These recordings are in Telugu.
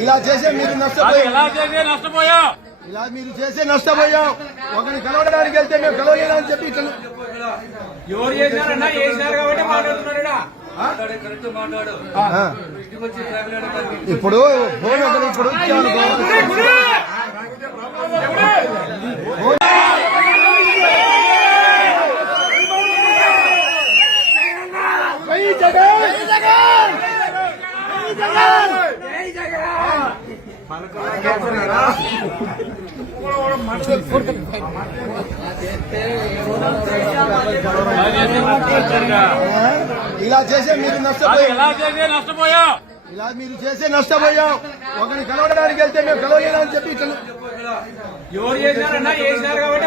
ఇలా చేసే మీరు నష్టపోయాం. ఇలా మీరు చేసే నష్టపోయాం. ఒకరిని కలవడానికి వెళ్తే మేము కలవలేదని చెప్పి ఇట్లా ఎవరు చేశారన్నా చేసినారు కాబట్టి మాట్లాడుతున్నాడు. ఇప్పుడు ఫోన్ ఒకరు ఇప్పుడు ఇచ్చాను ఇలా చేసే మీరు నష్టపోయాం ఇలా మీరు చేసే నష్టపోయాం ఒకరిని కలవడానికి వెళ్తే మేము కలవలేదని చెప్పి ఇట్లా ఎవరు చేశారన్నా చేసినారు కాబట్టి.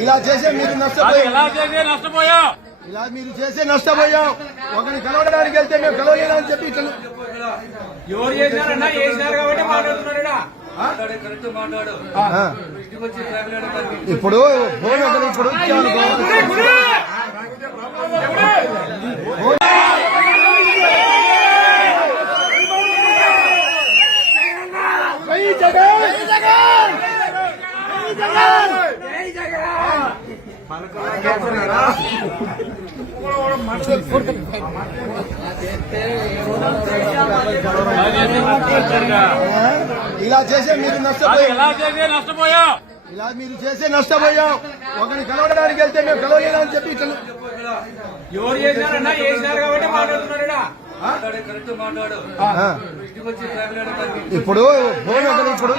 ఇలా చేసే మీరు నష్టపోయాం. ఇలా మీరు చేసే నష్టపోయాం. ఒకరిని కలవడానికి వెళ్తే మేము కలవలేదని చెప్పి ఇట్లా ఎవరు చేశారన్నా? చేసినారు కాబట్టి మాట్లాడుతున్నాడు ఆ. ఇప్పుడు ఫోన్ ఒకరు ఇప్పుడు ఇచ్చాను ఇలా చేసే మీరు నష్టపోయాం ఇలా మీరు చేసే నష్టపోయాం ఒకరిని కలవడానికి వెళ్తే మేము కలవలేదని చెప్పి ఇట్లా ఎవరు చేశారన్నా? చేసినారు కాబట్టి మాట్లాడుతున్నాడు ఆ. ఇప్పుడు ఫోన్ ఒకరు ఇప్పుడు